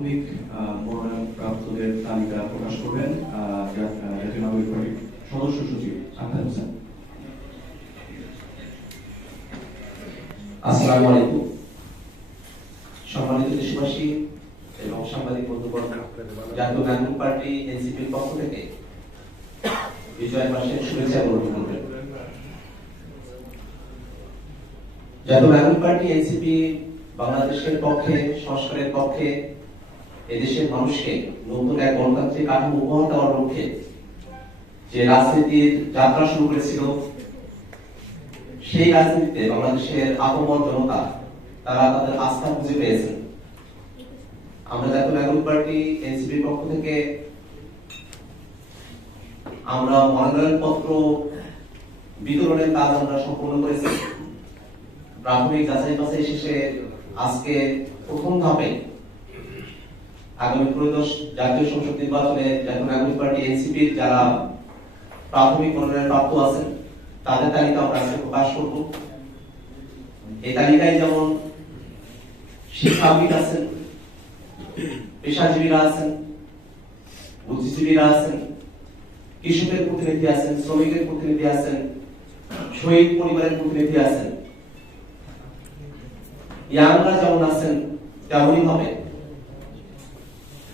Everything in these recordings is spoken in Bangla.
প্রাথমিক মনোনয়নপ্রাপ্তদের তালিকা প্রকাশ করবেন জাতীয় নাগরিক পার্টির সদস্য সচিব আখতার হোসেন। আসসালামু আলাইকুম। সম্মানিত দেশবাসী এবং সাংবাদিক বন্ধুগণ, জাতীয় নাগরিক পার্টি এনসিপির পক্ষ থেকে বিজয় মাসের শুভেচ্ছা গ্রহণ করবেন। জাতীয় নাগরিক পার্টি এনসিপি বাংলাদেশের পক্ষে, সংস্কারের পক্ষে, এদেশের মানুষকে নতুন এক গণতান্ত্রিক কাঠামো উপহার দেওয়ার লক্ষ্যে যে রাজনীতির যাত্রা শুরু করেছিল, সেই রাজনীতিতে বাংলাদেশের আপমর জনতা তারা তাদের আস্থা খুঁজে পেয়েছেন। আমরা জাতীয় নাগরিক পার্টি এনসিপির পক্ষ থেকে আমরা মনোনয়নপত্র বিতরণের কাজ আমরা সম্পূর্ণ করেছি। প্রাথমিক যাচাই বাছাই শেষে আজকে প্রথম ধাপে আগামী ত্রয়োদশ জাতীয় সংসদ নির্বাচনে জাতীয় নাগরিক পার্টি এনসিপির যারা প্রাথমিক মনোনয়ন প্রাপ্ত আছেন তাদের তালিকা আমরা আজকে প্রকাশ করব। এই তালিকায় যেমন শিক্ষাবিদ আছেন, পেশাজীবীরা আছেন, বুদ্ধিজীবীরা আছেন, কৃষকের প্রতিনিধি আছেন, শ্রমিকের প্রতিনিধি আছেন, শহীদ পরিবারের প্রতিনিধি আছেন, ইয়াংরা যেমন আছেন তেমনই ভাবে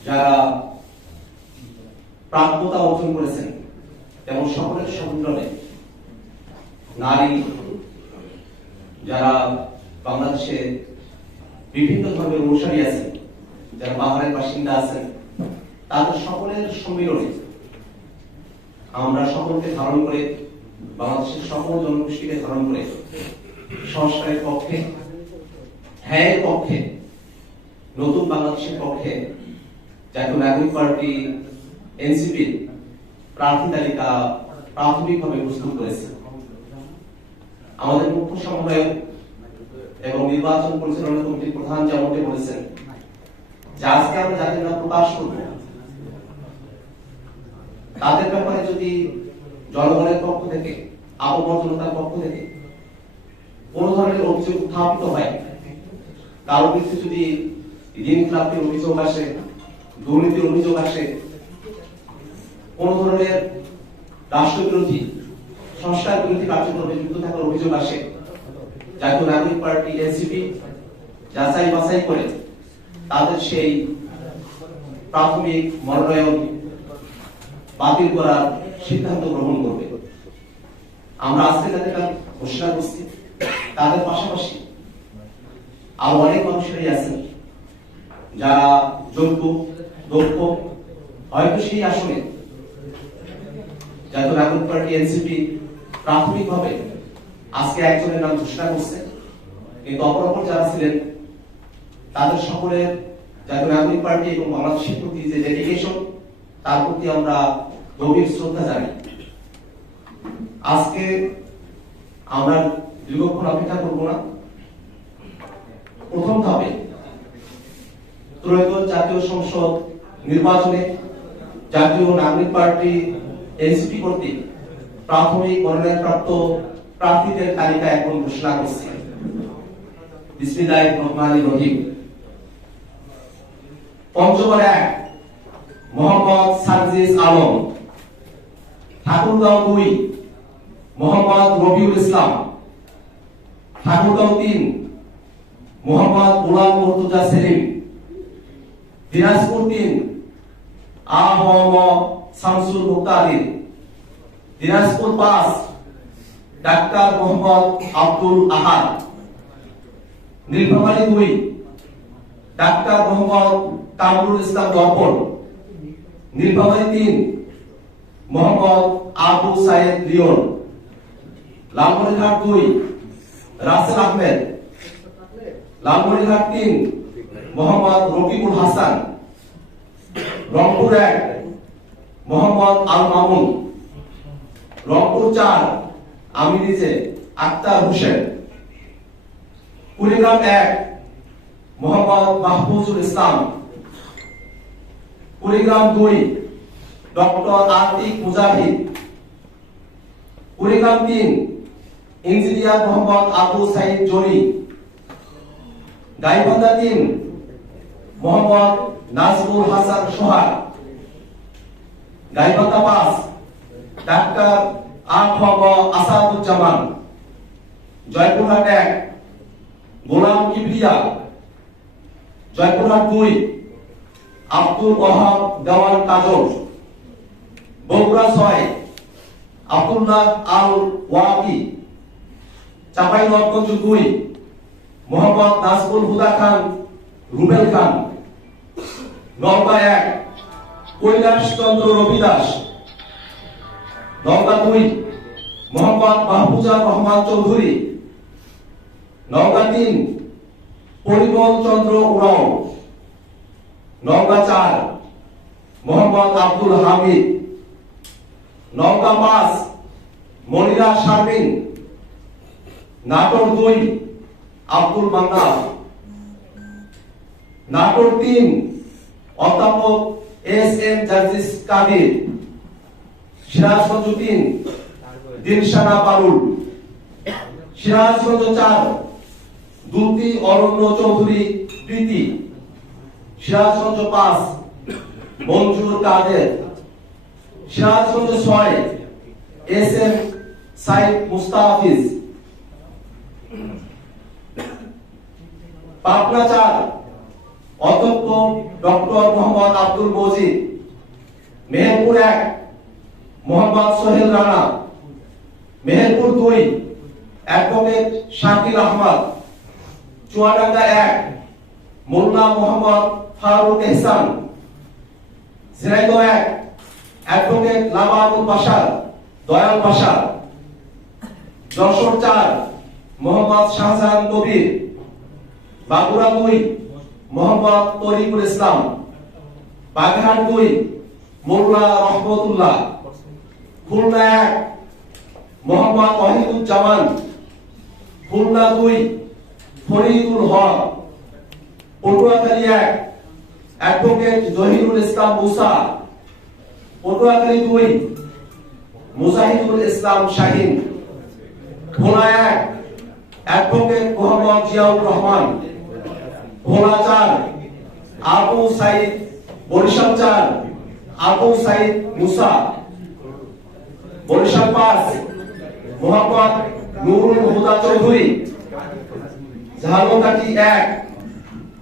যারা প্রাপ্যতা অর্জন করেছেন তেমন সকলের সম্মিলনে নারী যারা বাংলাদেশে বিভিন্ন ধর্মের অনুসারী আছেন, যারা বাংলার বাসিন্দা আছেন, তাদের সকলের সম্মিলনে আমরা সকলকে ধারণ করে, বাংলাদেশের সকল জনগোষ্ঠীকে ধারণ করে সংস্কারের পক্ষে, হ্যাঁ পক্ষে, নতুন বাংলাদেশের পক্ষে জাতীয় নাগরিক পার্টি এনসিপির প্রার্থী তালিকা প্রাথমিকভাবে প্রস্তুত করেছে। আমাদের মুখ্য সমন্বয়ক এবং নির্বাচন পরিচালনা কমিটির প্রধান যেমনটি বলেছেন যে আজকে আমরা যাদের নাম প্রকাশ করব তাদের ব্যাপারে যদি জনগণের পক্ষ থেকে, আপমর জনতার পক্ষ থেকে কোন ধরনের অভিযোগ উত্থাপিত হয়, কারো বিরুদ্ধে যদি ঋণ খেলাপির অভিযোগ আসে, দুর্নীতির অভিযোগ আসে, কোন ধরনের রাষ্ট্রবিরোধী, সংস্কার বিরোধী কার্যক্রমে যুক্ত থাকার অভিযোগ আসে, জাতীয় নাগরিক পার্টি এনসিপি যাচাই বাছাই করে তাদের সেই প্রাথমিক মনোনয়ন বাতিল করার সিদ্ধান্ত গ্রহণ করবে। আমরা আজকে যাদের ঘোষণা করছি তাদের পাশাপাশি আরো অনেক মানুষেরই আছেন যারা যোগ্য, দক্ষ, হয়তো সেই আসনে জাতীয় নাগরিক পার্টি এনসিপি প্রাথমিকভাবে আজকে একজনের নাম ঘোষণা করছে, কিন্তু অপরাপর যারা ছিলেন তাদের সকলের জাতীয় নাগরিক পার্টি এবং বাংলাদেশের প্রতি যে ডেডিকেশন, তার প্রতি আমরা গভীর শ্রদ্ধা জানাই। আজকে আমরা দীর্ঘক্ষণ অপেক্ষা করব না। প্রথম ধাপে ত্রয়োদশ জাতীয় সংসদ নির্বাচনে জাতীয় নাগরিক পার্টি এনসিপি কর্তৃক প্রাথমিক মনোনয়নপ্রাপ্ত প্রার্থীদের তালিকা এখন ঘোষণা করছে। বিসমিল্লাহির রহমানির রহিম। পঞ্চগড় 1 মোহাম্মদ সার্জিস আলম, ঠাকুরগাঁও 2 মোহাম্মদ রবিউল ইসলাম, ঠাকুরগাঁও 3 মোহাম্মদ গোলাম মুর্তজা সেলিম, দিনাজপুর 3 আ.ম শামসুল মুক্তাদির, দিনাজপুর 5 ডাক্তার মোহাম্মদ আব্দুল আহাদ, নীলফামারী 2 ডাক্তার মোহাম্মদ কামরুল ইসলাম দর্পণ, নীলফামারী 3 মোহাম্মদ আবু সাইদ লিওন, লালমনিরহাট 2 রাসেল আহমেদ, লালমনিরহাট 3 মোহাম্মদ রকিবুল হাসান, রংপুর 1 মোহাম্মদ আল মামুন, রংপুর 4 আমি নিজে আক্তার হোসেন, কুড়িগ্রাম 1 মোহাম্মদ মাহফুজুল ইসলাম, কুড়িগ্রাম 2 ডক্টর আতিক মুজাহিদ, Kurigram 3 engineer Mohammad Abu Saeed Johnny, Gaibandha 3 Mohammad Nazmul Hasan Sohag. Gaibandha 5 doctor আ.খ.গ. Asaduzzaman. Joypurhat 1 গোলাম কিবরিয়া। জয়পুরহাট 2 আব্দুল ওয়াহাব দেওয়ান কাজল। বগুড়া 6 আব্দুল্লাহ আল ওয়াকি। চাঁপাইনবাবগঞ্জ 2 মোহাম্মদ নাজমুল হুদা খান রুবেল খান। নওগাঁ 1 কৈলাস চন্দ্র রবিদাস। নওগাঁ 2 মোহাম্মদ মাহফুজা রহমান চৌধুরী। নওগাঁ 3 পরিমল চন্দ্র উরাও। নওগাঁ 4 মোহাম্মদ আব্দুল হামিদ। নওগাঁ 5 মনিরা শারমিন। নাটোর 2 আব্দুল মান্নান। নাটোর 3 অধ্যাপক এস.এম. জাজিস কাদির। সিরাজগঞ্জ 3 দিনশানা পারুল। সিরাজগঞ্জ 4 দুতি অরণ্য চৌধুরী প্রীতি। সিরাজগঞ্জ 5 মঞ্জুর কাদের। সিরাজগঞ্জ 6 এস.এম. সাইদ মুস্তাফিজ। পাবনা 4 অধ্যক্ষ ডক্টর মোহাম্মদ আব্দুল মজিদ। মেহেরপুর 1 মোহাম্মদ সোহেল রানা। মেহেরপুর 2 অ্যাডভোকেট শাকিল আহমদ। চুয়াডাঙ্গা 1 মোল্লা মোহাম্মদ ফারুক এহসান। Jhenaidah 1 advocate লামানুল Bashar Dayal Basha. যশোর 4 মোহাম্মদ শাহজাহান কবির। বাঁকুড়া 2 মোহাম্মদ তরিকুল ইসলাম। বাগেরহাট 2 মোল্লা রহমতুল্লাহ। খুলনা 1 মোহাম্মদ ওয়াহিদুজ্জামান। খুলনা 2 ফরিদুল হক। পটুয়াখালী 1 অ্যাডভোকেট জহিরুল ইসলাম মুসা। পটুয়াখালী 2 মুজাহিদুল ইসলাম শাহিন। ভোলা 1 অ্যাডভোকেট মোহাম্মদ জিয়াউর রহমান। ভোলা 4 আবু সাইদ। বরিশাল 4 আবু সাইদ মুসা। বরিশাল 5 মোহাম্মদ নুরুল হুদা চৌধুরী। ঝালকাঠি 1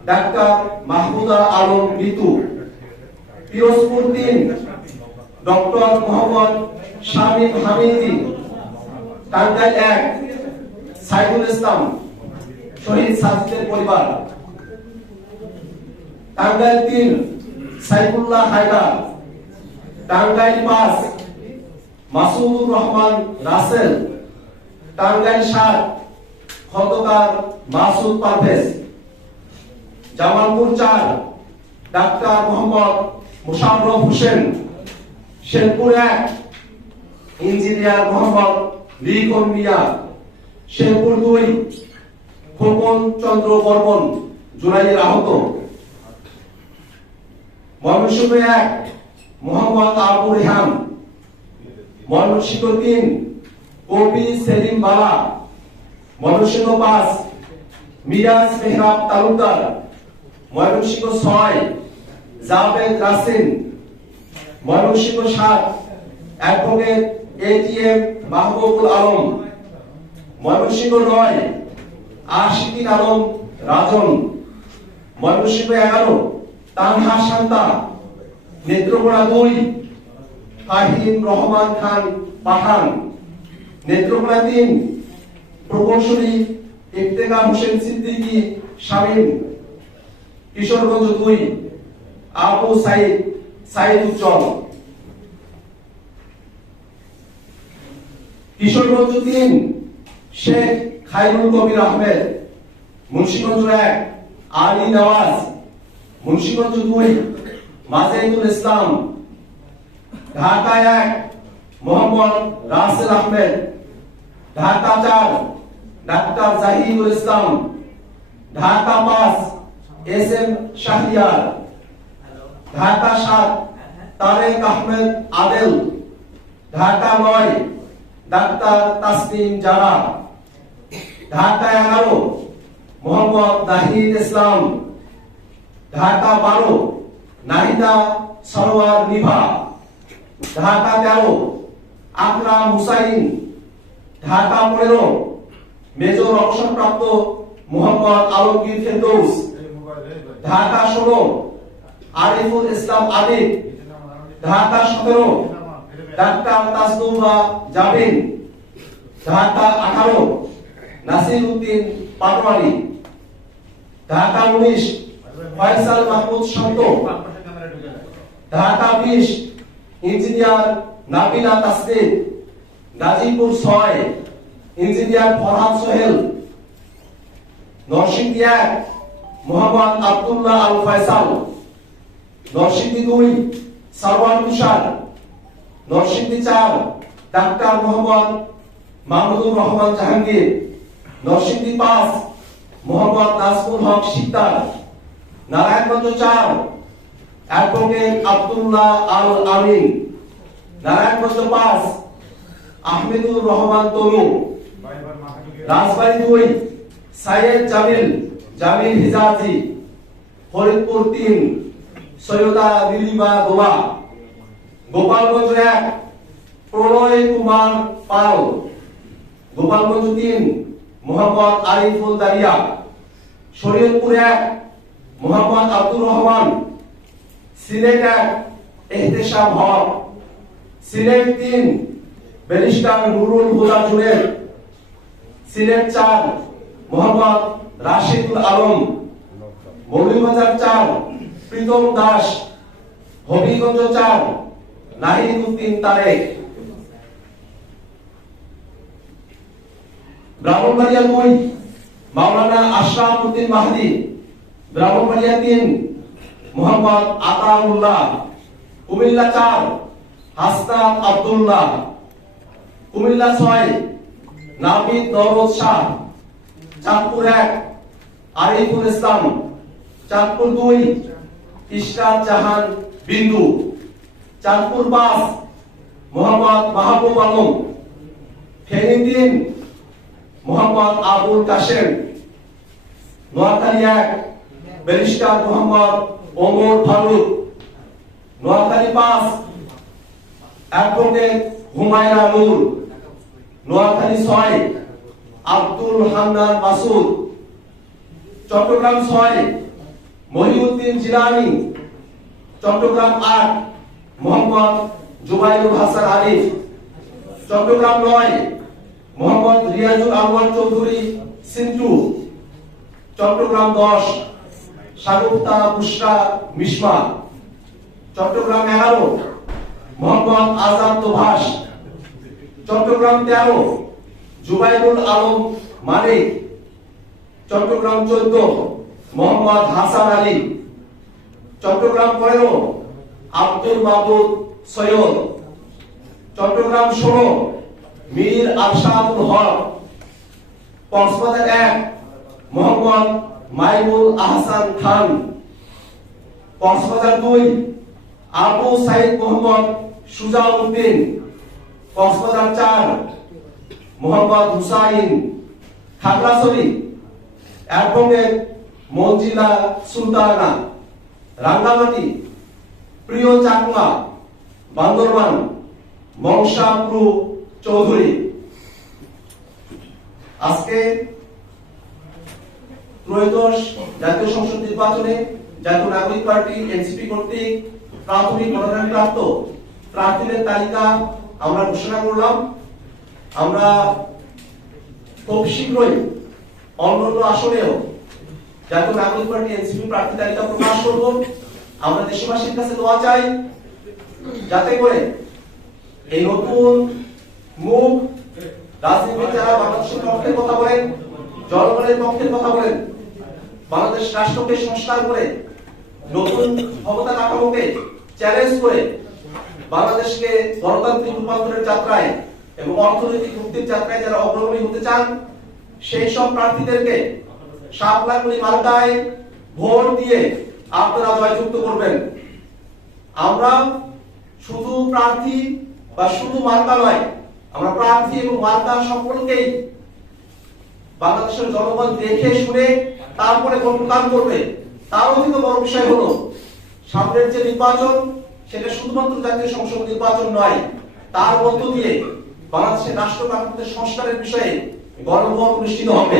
ডাক্তার মাহমুদা আলম মিতু। পিরোজপুর 3 ডক্টর মোহাম্মদ শামীম হামিদি। টাঙ্গাইল 1 সাইদুল ইসলাম শহীদ সাজিদের পরিবার। টাঙ্গাইল 3 সাইফুল্লাহ হায়দার। টাঙ্গাইল 5 মাসুদুর রহমান রাসেল। টাঙ্গাইল 7 খন্দকার মাসুদ পারভেজ। জামালপুর 4 ডাক্তার মোহাম্মদ মুশাররফ হোসেন। শেরপুর 1 ইঞ্জিনিয়ার মোহাম্মদ লিখন মিয়া। শেরপুর 2 খোকন চন্দ্র বর্মন জুলাইয়ের আহত। ময়মনসিংহ 1 মোহাম্মদ আবু রেহান। ময়মনসিংহ 3 কবি সেলিম বালা। ময়মনসিংহ 5 মিরাজ মেহরাব তালুকদার। ময়মনসিংহ 6 জাভেদ রাসিন। Mymensingh 7 advocate ATM. মাহবুবুল আলম। ময়মনসিংহ 9 আশিকিন আলম রাজন। ময়মনসিংহ 11 তানহা শান্তা। নেত্রকোনা 2 ফাহিম রহমান খান পাঠান। নেত্রকোনা 3 প্রকৌশলী ইফতেখার হোসেন সিদ্দিকী শামীম। কিশোরগঞ্জ 2 আবু সাইদ সাইদুজ্জল। কিশোরগঞ্জ 3 শেখ খায়রুল কবির আহমেদ। মুন্সিগঞ্জ 1 আলী নওয়াজ। মুন্সিগঞ্জ 2 মাজেদুল ইসলাম। ঢাকা 1 মোহাম্মদ রাসেল আহমেদ। ঢাকা 4 ডাক্তার জাহিদুল ইসলাম। ঢাকা 5 এস.এম. শাহরিয়ার। ঢাকা 7 তারেক আহমেদ আদেল। ঢাকা 9 ডাক্তার তাসনিম জারা। ঢাকা 11 মোহাম্মদ নাহিদ ইসলাম। ঢাকা 12 নাহিদা সরোয়ার নিভা, ঢাকা 13 আকরাম হুসাইন, ঢাকা 15 মেজর অবসরপ্রাপ্ত মোহাম্মদ আলমগীর ফেরদৌস, ঢাকা 16 আরিফুল ইসলাম আদিব, ঢাকা 17 ডাক্তার তাসনুভা জাবিন, ঢাকা 18 নাসির উদ্দিন পাটোয়ারি, ঢাকা 19 ফয়সাল মাহমুদ শান্ত, ঢাকা 20 ইঞ্জিনিয়ার নাবিলা তাসনিম, গাজীপুর 6 ইঞ্জিনিয়ার ফরহাদ সোহেল, নরসিংদী 1 মোহাম্মদ আব্দুল্লাহ আল ফয়সাল, নরসিংদী 2 সারওয়ার তুষার, নরসিংদী 4 ডাক্তার মোহাম্মদ মাহমুদুর রহমান জাহাঙ্গীর, নরসিংদী 5 মোহাম্মদ নাজমুল হক শিকদার, নারায়ণগঞ্জ 4 অ্যাডভোকেট আব্দুল্লাহ আল আমিন, নারায়ণগঞ্জ 5 আহমেদুর রহমান তনু, রাজবাড়ী 2 সাইয়েদ জামিল হিজাজি, ফরিদপুর 3 সৈয়দা দিলিবা দোলা, গোপালগঞ্জ 1 প্রণয় কুমার পাল, গোপালগঞ্জ 3 মোহাম্মদ আরিফুল দারিয়া, শরীয়তপুর 1 মোহাম্মদ আব্দুর রহমান, সিলেট 1 এহতেশাম হক, সিলেট 3 ব্যারিস্টার নুরুল হুদা জুনেদ, সিলেট 4 মোহাম্মদ রাশিদুল আলম, মৌলভীবাজার 4 প্রীতম দাস, হবিগঞ্জ 4 নাহিদ উদ্দিন তারেক, ব্রাহ্মণবাড়িয়া 2 মাওলানা আশরাফ উদ্দিন মাহদি, ব্রাহ্মণবাড়িয়া 3 মোহাম্মদ আতাউল্লাহ, কুমিল্লা 4 হাসনাত আব্দুল্লাহ, কুমিল্লা 6 নাবিদ নওরোজ শাহ, চাঁদপুর 1 আরিফুল ইসলাম, চাঁদপুর 2 ইশরাত জাহান বিন্দু, চাঁদপুর 5 মোহাম্মদ মাহবুব আলম, ফেনী 3 মোহাম্মদ আবুল কাশেম, নোয়াখালী 1 ব্যারিস্টার মোহাম্মদ ওমর ফারুক, নোয়াখালী 5 অ্যাডভোকেট হুমায়রা নূর, নোয়াখালী 6 আব্দুল হান্নান মাসুদ, চট্টগ্রাম 6 মহিউদ্দিন জিলানী, চট্টগ্রাম 8 মোহাম্মদ জুবাইরুল হাসান আরিফ, চট্টগ্রাম 9 মোহাম্মদ রিয়াজুল আনোয়ার চৌধুরী সিন্টু, চট্টগ্রাম 10 শাগুফতা বুশরা মিশমা, চট্টগ্রাম 11 মোহাম্মদ আজাদ তোভাস, চট্টগ্রাম 13 জুবাইরুল আলম মানিক, চট্টগ্রাম 14 মোহাম্মদ হাসান আলী, চট্টগ্রাম 15 আব্দুল মাহমুদ সৈয়দ, চট্টগ্রাম 16 মীর আরশাদুল হক, কক্সবাজার 1 মোহাম্মদ মাইমুল আহসান খান, কক্সবাজার 2 আবু সাইদ মোহাম্মদ সুজাউদ্দিন, কক্সবাজার 4 মোহাম্মদ হুসাইন, খাগড়াছড়ি অ্যাডভোকেট মঞ্জিলা সুলতানা, রাঙ্গামাটি প্রিয় চাকমা, বান্দরবান মংসাপ্রু চৌধুরী। আজকে ত্রয়োদশ জাতীয় সংসদ নির্বাচনে জাতীয় নাগরিক পার্টি এনসিপি কর্তৃক প্রাথমিক মনোনয়নপ্রাপ্ত প্রার্থীদের তালিকা আমরা ঘোষণা করলাম। আমরা খুব শীঘ্রই অন্যান্য আসনেও জাতীয় নাগরিক পার্টি এনসিপি প্রার্থী তালিকা প্রকাশ করব। আমরা দেশবাসীর কাছে দোয়া চাই যাতে করে এই নতুন মুখ রাজনীতিবিদ যারা বাংলাদেশের পক্ষে কথা বলেন, জনগণের পক্ষে কথা বলেন, বাংলাদেশ রাষ্ট্রকে সংস্কার করে নতুন ক্ষমতা কাঠামোকে চ্যালেঞ্জ করে বাংলাদেশকে গণতান্ত্রিক রূপান্তরের যাত্রায় এবং অর্থনৈতিক মুক্তির যাত্রায় যারা অগ্রগণী হতে চান সেই সব প্রার্থীদেরকে 7 লাখ মার্কায় ভোট দিয়ে আপনারা জয়যুক্ত করবেন। আমরা শুধু প্রার্থী বা শুধু মার্কা নয়, আমরা প্রার্থী এবং মার্কা সম্পর্কেই বাংলাদেশের জনগণ দেখে শুনে তারপরে ভোট প্রদান করবে। তারও থেকে বড় বিষয় হলো সামনের যে নির্বাচন, সেটা শুধুমাত্র জাতীয় সংসদ নির্বাচন নয়, তার মধ্য দিয়ে বাংলাদেশের রাষ্ট্র কাঠামোতে সংস্কারের বিষয়ে গণভোট অনুষ্ঠিত হবে।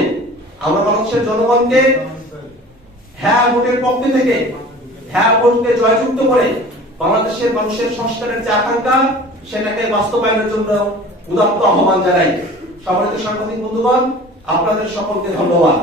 আমরা বাংলাদেশের জনগণকে হ্যাঁ ভোটের পক্ষে থেকে হ্যাঁ ভোটকে জয়যুক্ত করে বাংলাদেশের মানুষের সংস্কারের যে আকাঙ্ক্ষা, সেটাকে বাস্তবায়নের জন্য উদাত্ত আহ্বান জানাই। সম্মানিত সাংবাদিক বন্ধুগণ, আপনাদের সকলকে ধন্যবাদ।